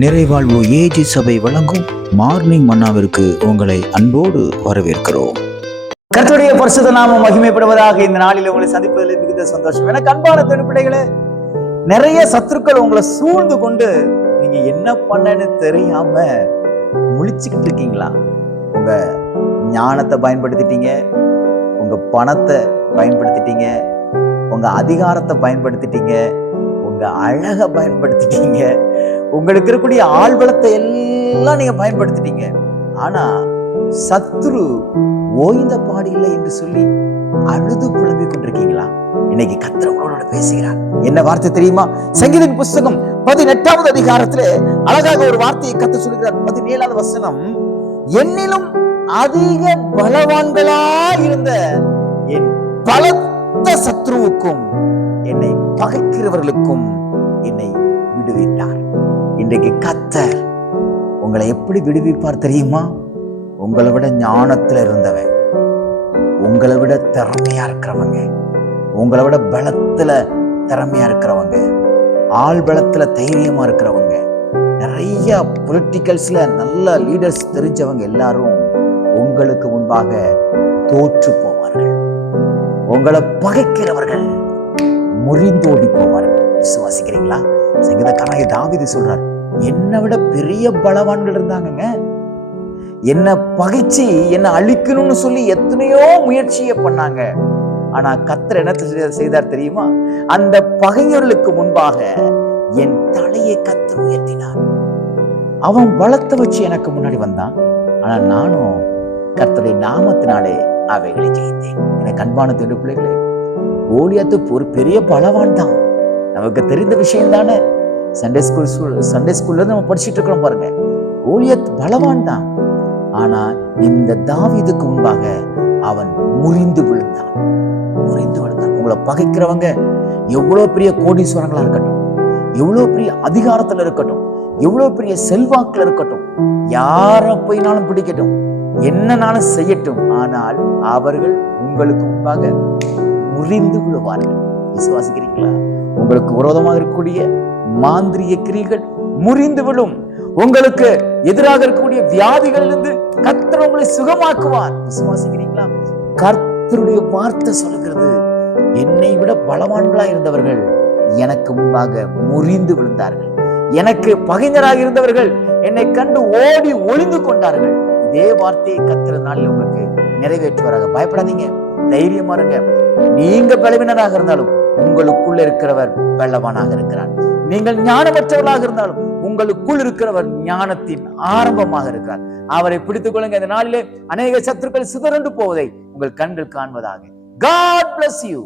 நிறைவாழ்வு AG சபை வழங்கும் morning மன்னாவிற்கு உங்களை அன்போடு வரவேற்கிறோம். கர்த்தருடைய பரிசுத்த நாமம் மகிமைப்படுவதாக. இந்த நாளில் உங்களை சந்திப்பதில் மிகுந்த சந்தோஷம். எனக்கு அன்பான திருப்பிள்ளைகளே, நிறைய சத்துருக்கள் உங்களை சூழ்ந்து கொண்டு நீங்க என்ன பண்ணன்னு தெரியாம முழிச்சுக்கிட்டு இருக்கீங்களா? உங்க ஞானத்தை பயன்படுத்திட்டீங்க, உங்க பணத்தை பயன்படுத்திட்டீங்க, உங்க அதிகாரத்தை பயன்படுத்திட்டீங்க, உங்க அழகை பயன்படுத்திட்டீங்க, உங்களுக்கு இருக்கக்கூடிய ஆள்பலத்தை எல்லாம் நீங்க பயன்படுத்திட்டீங்க. ஆனா சத்துரு ஓய்ந்த பாடு இல்லை என்று சொல்லி அழுது புலம்பிக் கொண்டிருக்கீங்களா? இன்னைக்கு கர்த்தர் உங்களோட பேசுகிறார். என்ன வார்த்தை தெரியுமா? சங்கீதத்தின் புஸ்தகம் 18வது அதிகாரத்திலே அழகாக ஒரு வார்த்தையை கர்த்தர் சொல்கிறார். 17வது வசனம், என்னிலும் அதிக பலவான்களா இருந்த என் பலத்த சத்ருவுக்கும் என்னை பகைக்கிறவர்களுக்கும் என்னை விடுவித்தார். இன்றைக்கு கர்த்தர் உங்களை எப்படி விடுவிப்பார் தெரியுமா? உங்களை விட ஞானத்துல இருந்தவன், உங்களை விட திறமையா இருக்கிறவங்க, உங்களை விட பலத்துல திறமையா இருக்கிறவங்க, ஆள் பலத்துல தைரியமா இருக்கிறவங்க, நிறைய பொலிட்டிக்கல்ஸ்ல நல்ல லீடர்ஸ் தெரிஞ்சவங்க எல்லாரும் உங்களுக்கு முன்பாக தோற்று போவார்கள். உங்களை பகைக்கிறவர்கள் முறிந்தோடி போவார்கள். விசுவாசிக்கிறீங்களா? சங்கீதக்காரன் தாவீது சொல்றார், என்னை விட பெரிய பலவான்கள் இருந்தாங்க, என்ன பகைச்சு என்ன அழிக்கணும்னு சொல்லி எத்தனையோ முயற்சியை பண்ணாங்க. ஆனா கர்த்தர் என்ன செய்தார் தெரியுமா? அந்த பகைஞர்களுக்கு முன்பாக என் தலையை கர்த்தர் உயர்த்தினார். அவன் பலத்தை வச்சு எனக்கு முன்னாடி வந்தான், ஆனா நானும் கர்த்தருடைய நாமத்தினாலே அவைகளை ஜெயித்தேன். எனக்கு அன்பான தேடு பிள்ளைகளே, கோலியாத்து ஒரு பெரிய பலவான் தான், நமக்கு தெரிந்த விஷயம் தானே. சண்டே ஸ்கூல்ல நம்ம படிச்சுட்டு இருக்கிறோம் பாருங்க. கோலியாத் பலவான் தான், ஆனா இந்த தாவீதுக்கு முன்பாக அவன் முறிந்து விழுந்தான். உங்களை பகைக்கிறவங்க எவ்வளவு பெரிய கோடீஸ்வரங்களா இருக்கட்டும், எவ்வளவு பெரிய அதிகாரத்துல இருக்கட்டும், எவ்வளவு பெரிய செல்வாக்குல இருக்கட்டும், யார போயினாலும் பிடிக்கட்டும், என்னனாலும் செய்யட்டும், ஆனால் அவர்கள் உங்களுக்கு முன்பாக முறிந்து விழுவார்கள். விசுவாசிக்கிறீங்களா? உங்களுக்கு விரோதமாக இருக்கக்கூடிய மாந்திரிய கிரிகள் முறிந்து விழும். உங்களுக்கு எதிராக இருக்கக்கூடிய வியாதிகளிலிருந்து கர்த்தர் உங்களை சுகமாக்குவார். விசுவாசிக்கிறீங்களா? கர்த்தருடைய வார்த்தை சொல்லுகிறது, என்னை விட பலவான்களா இருந்தவர்கள் எனக்கு முன்பாக முறிந்து விழுந்தார்கள், எனக்கு பகைஞராக இருந்தவர்கள் என்னை கண்டு ஓடி ஒளிந்து கொண்டார்கள். இதே வார்த்தையை கர்த்தர் நாளில் உங்களுக்கு நிறைவேற்றுவாராக. பயப்படாதீங்க, தைரியமா இருங்க. நீங்க பலவீனராக இருந்தாலும் உங்களுக்குள்ள இருக்கிறவர் பலவானாக இருக்கிறார். நீங்கள் ஞானமற்றவர்களாக இருந்தாலும் உங்களுக்குள் இருக்கிறவர் ஞானத்தின் ஆரம்பமாக இருக்கிறார். அவரை பிடித்துக் கொள்ளுங்க. இந்த நாளிலே அநேக சத்துருக்கள் சிதறண்டு போவதை உங்கள் கண்கள் காண்பதாக. God bless you.